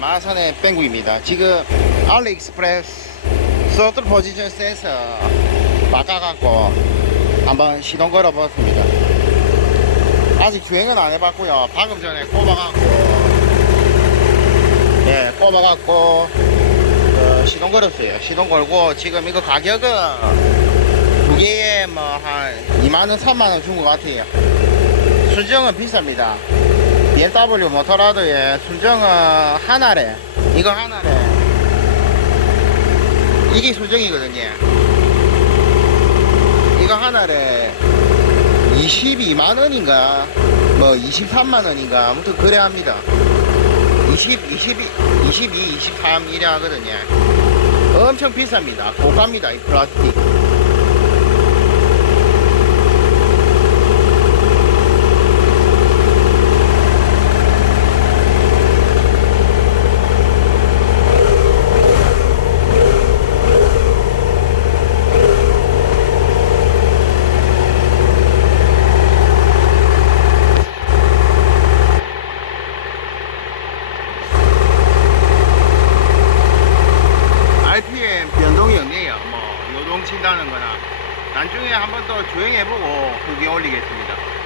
마산의 뺑구입니다. 지금 알리익스프레스 서틀 포지션 센서 바꿔갖고 한번 시동 걸어봤습니다. 아직 주행은 안 해봤고요. 방금 전에 꼽아갖고 예, 꼽아갖고 어, 시동 걸었어요. 시동 걸고 지금 이거 가격은 두 개에 뭐 한 2만원, 3만원 준 것 같아요. 순정은 비쌉니다. BMW 모터라드의 순정은 하나래. 이거 하나래. 이게 순정이거든요. 이거 하나래 22만원인가, 뭐 23만원인가, 아무튼 그래 합니다. 20, 22, 22, 23 이래 하거든요. 엄청 비쌉니다. 고가입니다, 이 플라스틱. RPM 변동이 없네요. 뭐 요동 친다는 거나 나중에 한번더 주행해보고 후기 올리겠습니다.